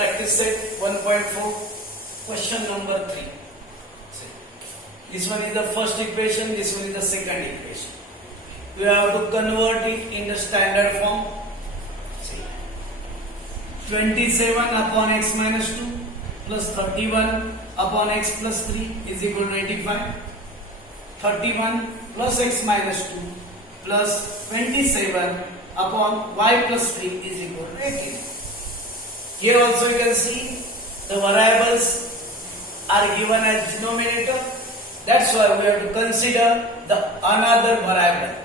practice set 1.4, question number 3. This one is the first equation, this one is the second equation. We have to convert it in the standard form. 27 upon x minus 2 plus 31 upon x plus 3 is equal to 85. 31 plus x minus 2 plus 27 upon y plus 3 is equal to 18. Here also you can see the variables are given as denominator. That's why we have to consider the another variable.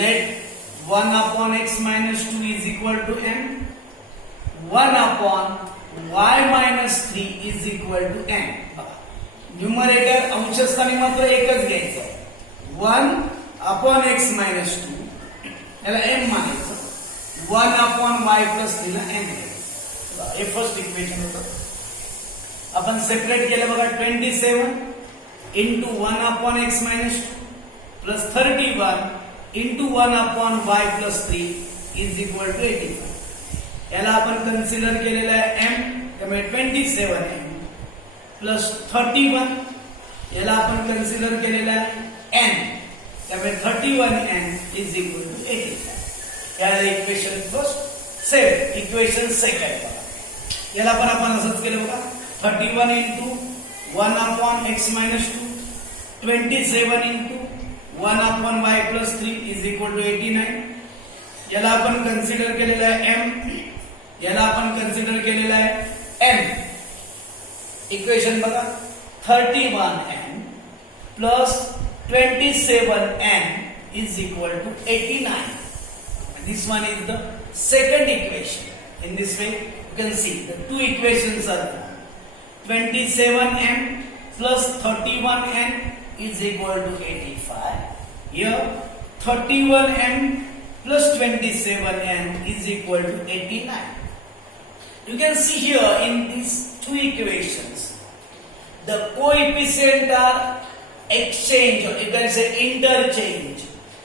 Let 1 upon x minus 2 is equal to n. 1 upon y minus 3 is equal to n. Numerator अंशस्थानी मात्र एकच घ्यायचं. 1 upon x minus 2 याला n मानायचं. 1 upon y plus 3 ला n घ्यायचं. हे first equation होतं. आपण सेपरेट केलं बघा. 27 into 1 upon x minus 2 plus 31 into 1 upon y plus 3 is equal to 85. याला आपण कन्सिडर केलेला आहे m, त्यामुळे 27m प्लस 31 याला आपण कन्सिडर केलेला आहे n, त्यामुळे 31n इज इक्वल टू 85. याला equation first. Same equation second बघा. याला पण आपण असंच केलं बघा. 31 into 1 upon x minus 2, 27 into 1 upon y plus 3 is equal to 89. याला आपण कन्सिडर केलेला आहे m, याला आपण कन्सिडर केलेला आहे n. इक्वेशन बघा. 31n plus 27n is equal to 89. This one is the second equation. In this way you can see the two equations are formed. 27n plus 31n is equal to 85. Here 31n plus 27n is equal to 89. You can see here in these two equations the coefficient are exchange, or you can say interchange.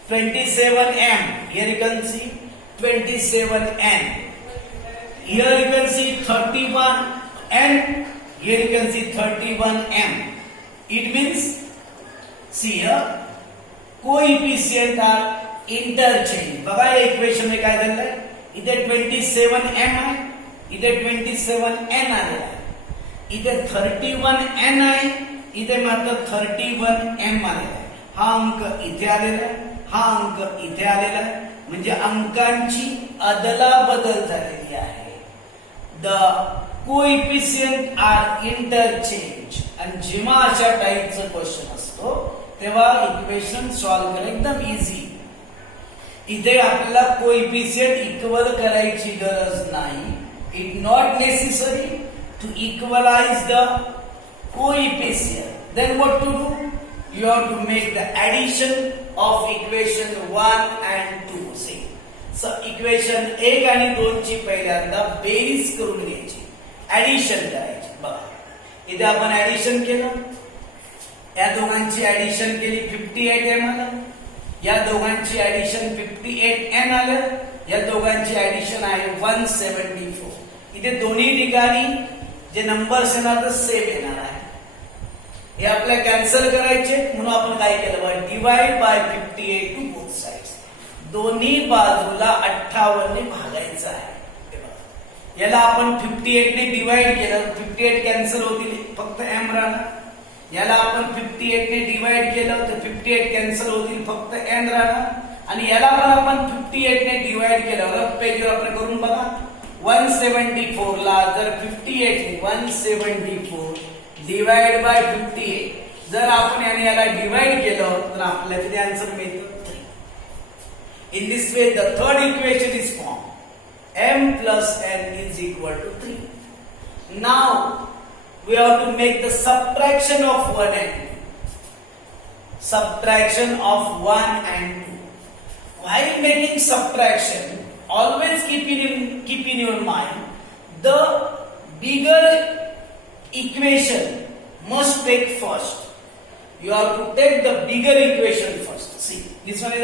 27m, here you can see 27n. Here you can see 31n. Here you can see 31m. It means, see here, coefficient are interchange. बघा या equation में काय झालंय. इथे 27m आहे, इथे 27n आलेला आहे. इथे 31n आहे, इथे मात्र 31m आलेला आहे. हा अंक इथे आलेला आहे, हा अंक इथे आलेला आहे. म्हणजे अंकांची अदलाबदल झालेली आहे. The coefficient are interchange. आणि जेव्हा अशा टाईपचं क्वेश्चन असतो तेव्हा इक्वेशन सॉल्व्ह करणं एकदम इझी. इथे आपल्याला कोएफिशिएंट इक्वल करायची गरज नाही. It not necessary to equalize the coefficient. Then what to do? You have to make the addition of equation 1 and 2. So equation 1 आणि 2 ची पहिल्यांदा बेरीज करून घ्यायची, ऍडिशन करायची. बघा इथे आपण ऍडिशन केलं. या दोघांची ऍडिशन केली 58m आलं. या दोघांची ऍडिशन 58n आलं. या दोघांची ऍडिशन आहे 174. इथे दोन्ही ठिकाणी जे नंबर्स येणार ते सेम येणार आहे. हे आपल्याला कॅन्सल करायचे म्हणून आपण काय केलं बघा. Divide by 58 to both sides. दोन्ही बाजूला 58 ने भागायचं आहे. याला आपण 58 ने डिवाइड केलं, 58 कॅन्सल होतील, फक्त m राहणार. याला आपण 58 ने डिवाइड केलं तर 58 कॅन्सल होतील, फक्त n राहणार. आणि याला पण आपण 58 ने डिवाइड केलं, रफ पेजवर आपण करून बघा. 174 ला जर 58 ने 174 डिवाइड बाय 58 जर आपण याला डिवाइड केलं तर आपल्याला किती आन्सर मिळतं? 3. In this way the third equation is formed. m plus n is equal to 3. Now we have to make the subtraction of 1 and 2. Subtraction of 1 and 2. While making subtraction, always keep in your mind the bigger equation must take first. You have to take the bigger equation first. See, this one is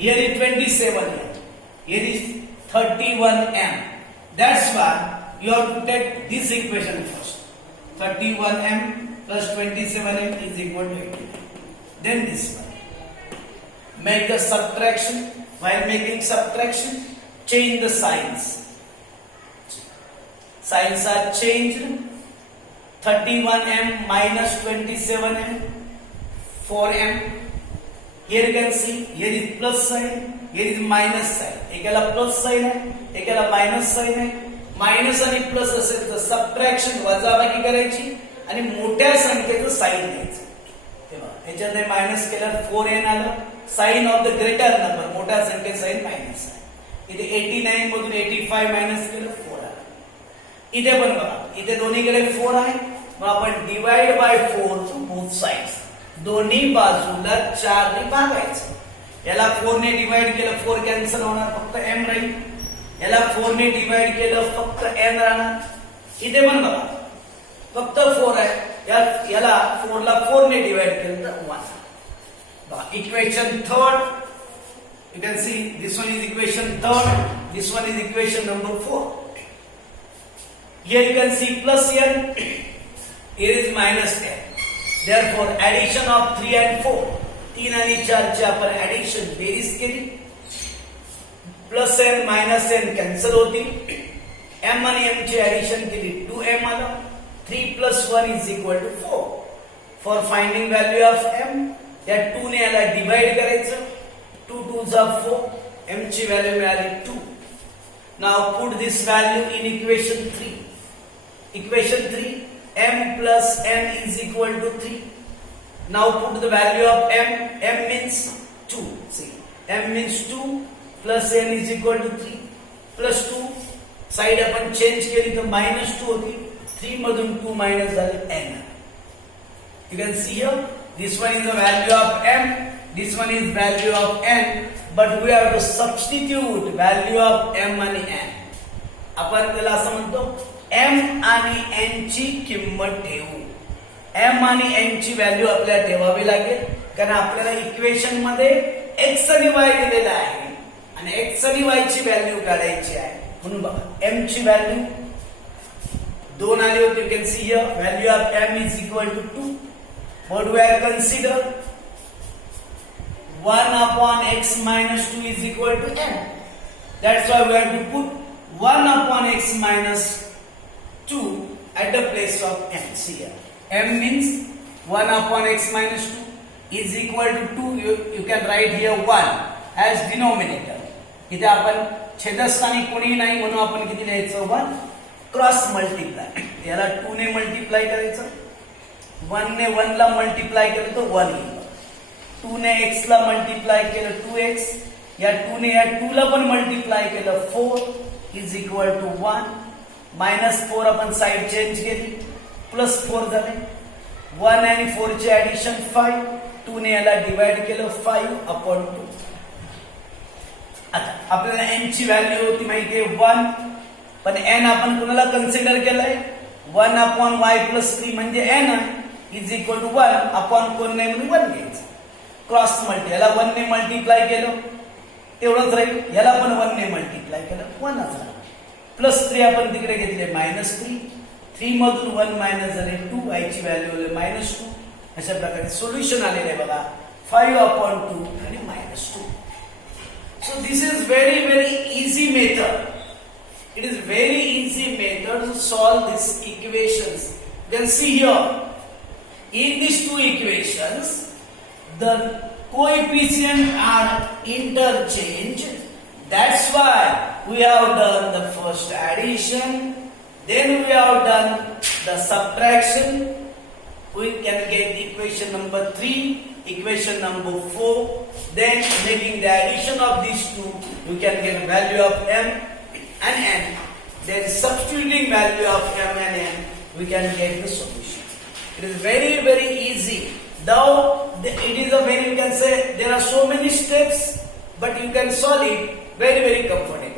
here is 27m. Here is 31m. That's why you have to take this equation first. 31m plus 27m is equal to 89. Then this one. Make the subtraction. While making subtraction, change the signs. Signs are changed. 31m minus 27m, 4m. Here you can see, here is plus sign, here is minus sign. एकाला plus sign आहे, एकाला minus sign आहे. Minus आणि plus असेल तर subtraction वजाबाकी करायची आणि मोठ्या संख्येचं साइन द्यायचं. तेव्हा याच्यात मायनस केल्यावर 4n आलं. Sign of the greater number, मोठ्या संख्येत साइन मायनस आहे. इथे 89 मधून 85 मायनस केलं 4 आलं. इथे पण बघा, इथे दोन्हीकडे 4 आहे. मग आपण divide by 4 to both sides. दोन्ही बाजूला 4 ने भागायचं. याला 4 ने डिवाइड केलं 4 कॅन्सल होणार, फक्त m राहील. याला 4 ने डिवाइड केलं फक्त n राहणार. इथे पण बघा फक्त 4 आहे. याला 4 ला 4 ने डिवाइड केलं तर 1. बघा equation third, you can see this one is equation third, this one is equation number 4. Here you can see plus n, here is minus n. Therefore addition of 3 and 4, 3 आणि 4 ची आपण addition बेरीज केली. Plus n minus n cancel होती. m आणि m ची addition केली 2m आलं. 3 plus 1 is equal to 4. For finding value of m, या 2 ने याला डिवाइड करायचं. 2 2s are 4, m ची व्हॅल्यू मिळाली 2. Now put this value in equation 3. Equation 3, m plus n is equal to 3. Now put the value of m. M means 2. See, m means 2 plus n is equal to 3 plus 2. Side आपण change केली तर minus 2 होती. 3 मधून 2 minus झाले n. You can see here, this one is the value of m, this one is value of n, but we have to substitute value of m आणि n. आपण त्याला असं म्हणतो m आणि n ची किंमत ठेवू. m आणि n ची व्हॅल्यू आपल्याला ठेवावी लागेल, कारण आपल्याला इक्वेशन मध्ये x आणि y दिलेला आहे आणि x आणि y ची व्हॅल्यू काढायची आहे. म्हणून बघा m ची व्हॅल्यू 2 आली होती. You can see here value of m is equal to 2. What do I consider? 1 upon x minus 2 is equal to m. That's why we have to put 1 upon x minus 2 at the place of m. See here, m means 1 upon x minus 2 is equal to 2. You can write here 1 as denominator. इथे आपण छेदस्थानी कोणी नाही म्हणून आपण किती लिहायचं? 1 cross multiply. याला 2 ने मल्टिप्लाय करायचं. 1 ने 1 ला मल्टिप्लाय केलं तर 1 येईल. 2 ने x ला मल्टिप्लाय केलं 2x. या 2 ने या 2 ला पण मल्टिप्लाय केलं 4 इज इक्वल टू 1. मायनस 4 आपण साइड चेंज केली, प्लस 4 झाले. 1 आणि 4 चे ऍडिशन 5. 2 ने याला डिवाइड केलं 5 अपॉन 2. आता आपल्याला n ची व्हॅल्यू होती माहितीये 1, पण n आपण कुणाला कन्सिडर केलंय? 1 अपॉन y प्लस 3 म्हणजे n is equal to 1 upon कोण नाही म्हणून 1 घ्यायचं. क्रॉस मल्टी, याला 1 ने मल्टिप्लाय केलं तेवढंच राहील. याला पण 1 ने मल्टिप्लाय केलं 1च राहील. प्लस 3 आपण तिकडे घेतले मायनस 3. 3 मधून 1 मायनस झाले 2. y ची व्हॅल्यू मायनस 2. अशा प्रकारे सोल्युशन आलेलं आहे बघा 5 अपॉन 2 आणि minus 2. So this is very easy method. It is very easy method to solve these equations. You can see here, in these two equations, the coefficients are interchanged. That's why we have done the first addition, then we have done the subtraction. We can get equation number 3, equation number 4. Then making the addition of these two, you can get value of m and n. Then substituting value of m and n, we can get the solution. It is very easy. Though it is a very, you can say there are so many steps, but you can solve it very comfortable.